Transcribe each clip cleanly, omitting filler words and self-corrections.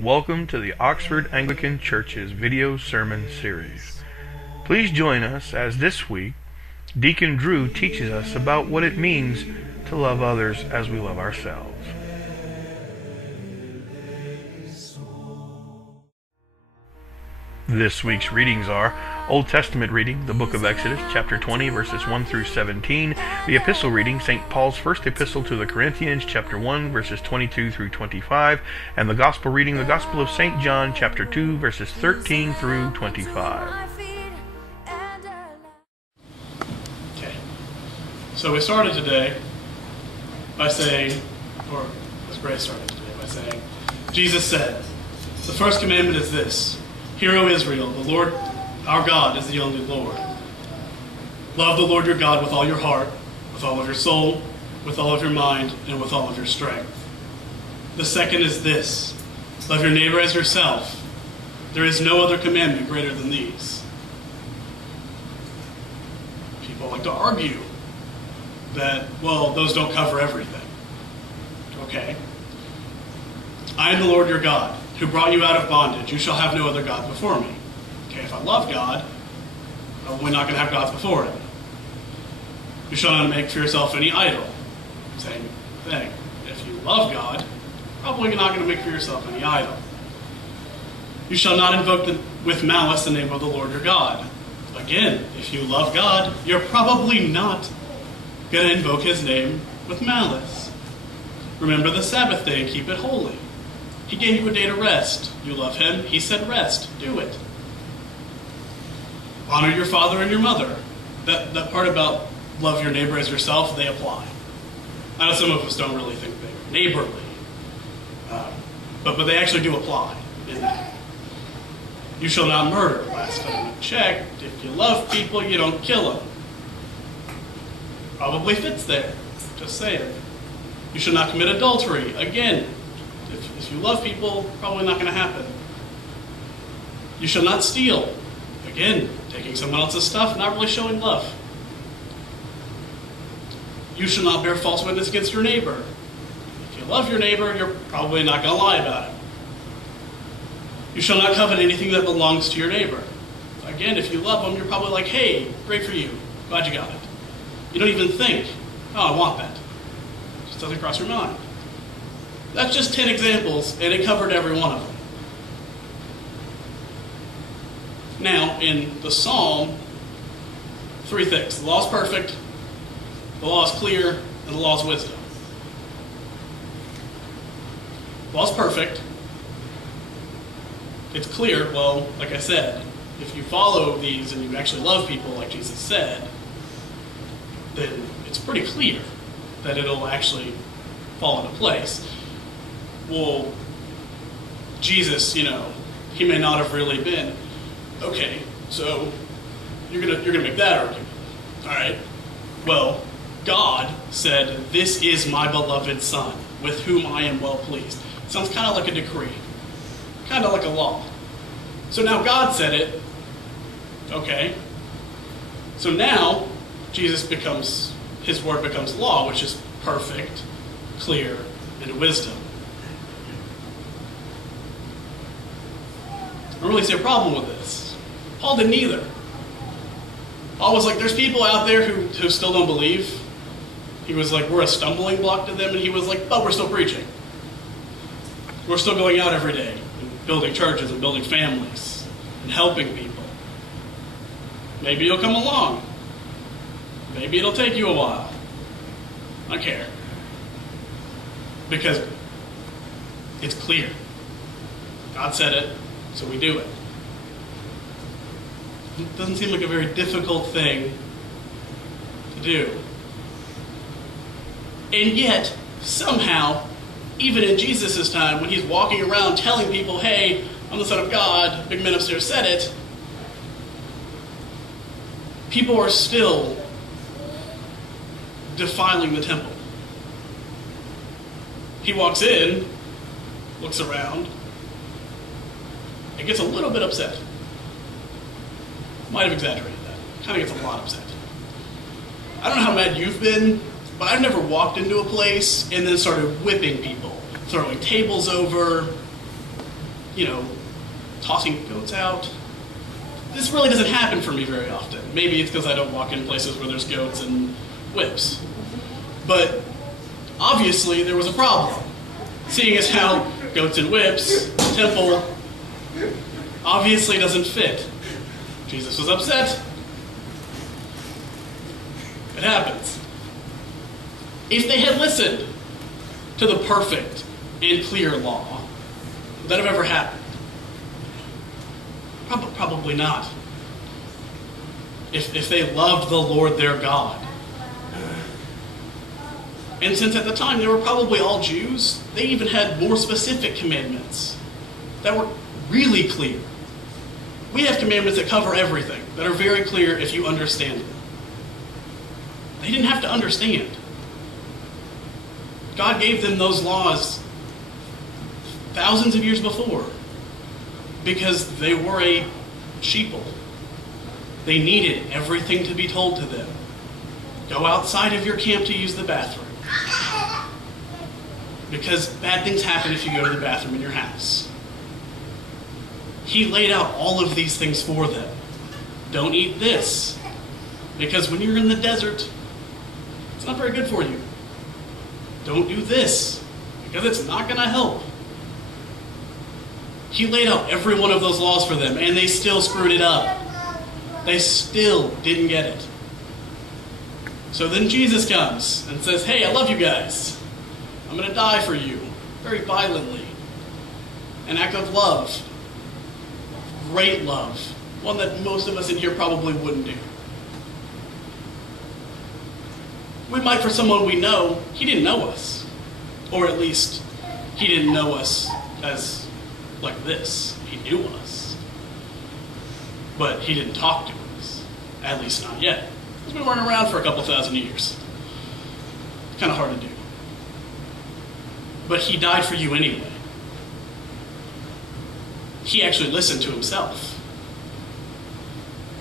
Welcome to the Oxford Anglican Church's video sermon series. Please join us as this week Deacon Drew teaches us about what it means to love others as we love ourselves. This week's readings are Old Testament reading, the book of Exodus, chapter 20, verses 1 through 17. The epistle reading, St. Paul's first epistle to the Corinthians, chapter 1, verses 22 through 25. And the gospel reading, the Gospel of St. John, chapter 2, verses 13 through 25. Okay. So we started today by saying, or as Grace started today by saying, Jesus said, the first commandment is this: Hear, O Israel, the Lord our God is the only Lord. Love the Lord your God with all your heart, with all of your soul, with all of your mind, and with all of your strength. The second is this: love your neighbor as yourself. There is no other commandment greater than these. People like to argue that, well, those don't cover everything. Okay. I am the Lord your God, who brought you out of bondage. You shall have no other God before me. Okay, if I love God, I'm probably not going to have gods before him. You shall not make for yourself any idol. Same thing. If you love God, probably not going to make for yourself any idol. You shall not invoke with malice the name of the Lord your God. Again, if you love God, you're probably not going to invoke his name with malice. Remember the Sabbath day and keep it holy. He gave you a day to rest. You love him. He said rest. Do it. Honor your father and your mother. That part about love your neighbor as yourself, they apply. I know some of us don't really think they're neighborly. But they actually do apply in that. You shall not murder. Last time I checked, if you love people, you don't kill them. Probably fits there. Just saying. You shall not commit adultery. Again, if you love people, probably not going to happen. You shall not steal. Again, taking someone else's stuff, not really showing love. You shall not bear false witness against your neighbor. If you love your neighbor, you're probably not going to lie about it. You shall not covet anything that belongs to your neighbor. Again, if you love them, you're probably like, hey, great for you. Glad you got it. You don't even think, oh, I want that. It just doesn't cross your mind. That's just 10 examples, and it covered every one of them. Now, in the Psalm, 3 things. The law is perfect, the law is clear, and the law is wisdom. The law is perfect. It's clear. Well, like I said, if you follow these and you actually love people like Jesus said, then it's pretty clear that it'll actually fall into place. Well, Jesus, he may not have really been. Okay, so you're gonna make that argument. All right. Well, God said, "This is my beloved Son, with whom I am well pleased." Sounds kind of like a decree, kind of like a law. So now God said it. Okay. So now his word becomes law, which is perfect, clear, and wisdom. I don't really see a problem with this. Paul didn't either. Paul was like, there's people out there who still don't believe. He was like, we're a stumbling block to them. And he was like, but we're still preaching. We're still going out every day and building churches and building families and helping people. Maybe you'll come along. Maybe it'll take you a while. I don't care. Because it's clear. God said it. So we do it. It doesn't seem like a very difficult thing to do. And yet, somehow, even in Jesus' time, when he's walking around telling people, hey, I'm the Son of God, big men upstairs said it, people are still defiling the temple. He walks in, looks around, and gets a little bit upset. Might have exaggerated that. Kind of gets a lot upset. I don't know how mad you've been, but I've never walked into a place and then started whipping people, throwing tables over, tossing goats out. This really doesn't happen for me very often. Maybe it's because I don't walk in places where there's goats and whips. But obviously there was a problem, seeing as how goats and whips, temple, obviously doesn't fit. Jesus was upset. It happens. If they had listened to the perfect and clear law, would that have ever happened? Probably not. If they loved the Lord their God. And since at the time they were probably all Jews, they even had more specific commandments that were really clear. We have commandments that cover everything, that are very clear if you understand them. They didn't have to understand. God gave them those laws thousands of years before because they were a sheeple. They needed everything to be told to them. Go outside of your camp to use the bathroom. Because bad things happen if you go to the bathroom in your house. He laid out all of these things for them. Don't eat this, because when you're in the desert, it's not very good for you. Don't do this, because it's not going to help. He laid out every one of those laws for them, and they still screwed it up. They still didn't get it. So then Jesus comes and says, hey, I love you guys. I'm going to die for you, very violently. An act of love. Great love. One that most of us in here probably wouldn't do. We might, for someone we know, he didn't know us. Or at least, he didn't know us as like this. He knew us. But he didn't talk to us. At least not yet. Because we weren't around for a couple thousand years. Kind of hard to do. But he died for you anyway. He actually listened to himself.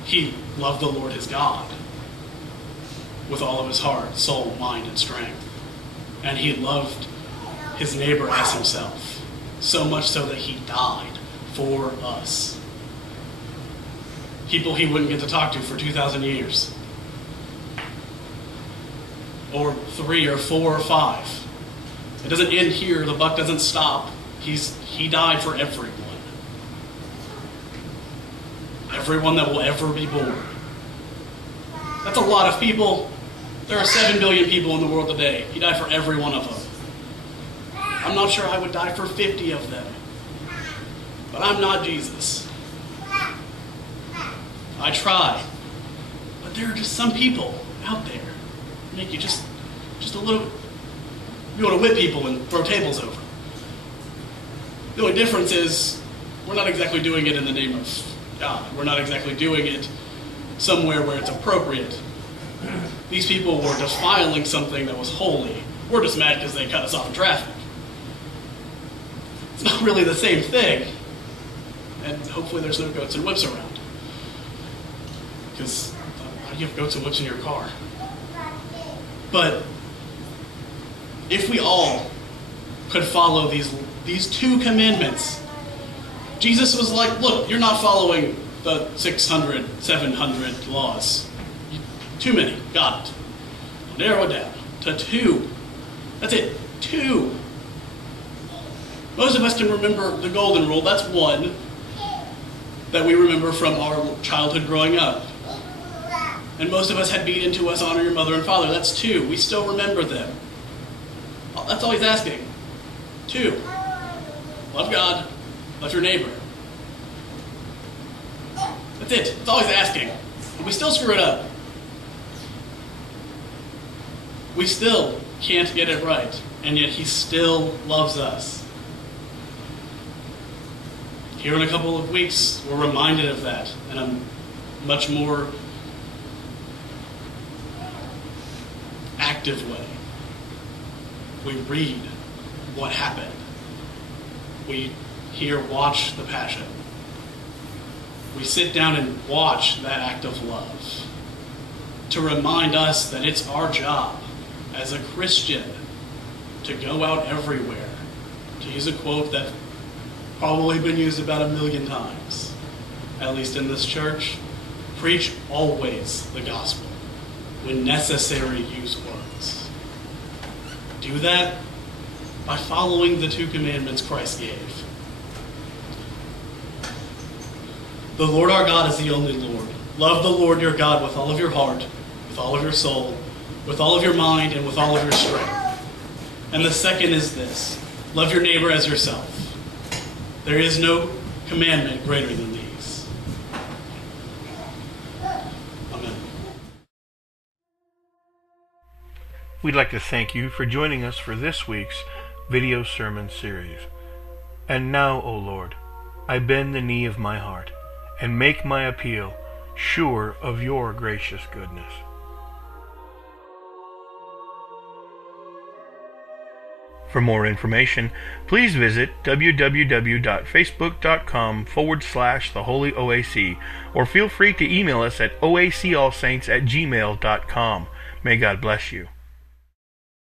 He loved the Lord his God with all of his heart, soul, mind, and strength. And he loved his neighbor as himself, so much so that he died for us. People he wouldn't get to talk to for 2,000 years. Or 3 or 4 or 5. It doesn't end here. The buck doesn't stop. He died for everyone. Everyone that will ever be born. That's a lot of people. There are 7 billion people in the world today. He died for every one of them. I'm not sure I would die for 50 of them. But I'm not Jesus. I try. But there are just some people out there who make you just a little... You want to whip people and throw tables over. The only difference is we're not exactly doing it in the name of God. We're not exactly doing it somewhere where it's appropriate. These people were defiling something that was holy. We're just mad because they cut us off in traffic. It's not really the same thing. And hopefully there's no goats and whips around. Because how do you have goats and whips in your car? But if we all could follow these 2 commandments, Jesus was like, look, you're not following the 600, 700 laws. Too many. Got it. I'll narrow it down to 2. That's it. 2. Most of us can remember the golden rule. That's 1 that we remember from our childhood growing up. And most of us had beat into us, honor your mother and father. That's 2. We still remember them. That's all he's asking. 2. Love God. Love your neighbor. That's it. That's all he's asking. And we still screw it up. We still can't get it right. And yet he still loves us. Here in a couple of weeks, we're reminded of that in a much more active way. We read what happened. We watch the Passion. We sit down and watch that act of love to remind us that it's our job as a Christian to go out everywhere. To use a quote that probably been used about 1,000,000 times, at least in this church. Preach always the gospel. When necessary, use words. Do that by following the 2 commandments Christ gave. The Lord our God is the only Lord. Love the Lord your God with all of your heart, with all of your soul, with all of your mind, and with all of your strength. And the second is this: love your neighbor as yourself. There is no commandment greater than these. Amen. We'd like to thank you for joining us for this week's video sermon series. And now, O Lord, I bend the knee of my heart and make my appeal, sure of your gracious goodness. For more information, please visit www.facebook.com/theholyoac, or feel free to email us at oacallsaints@gmail.com. May God bless you.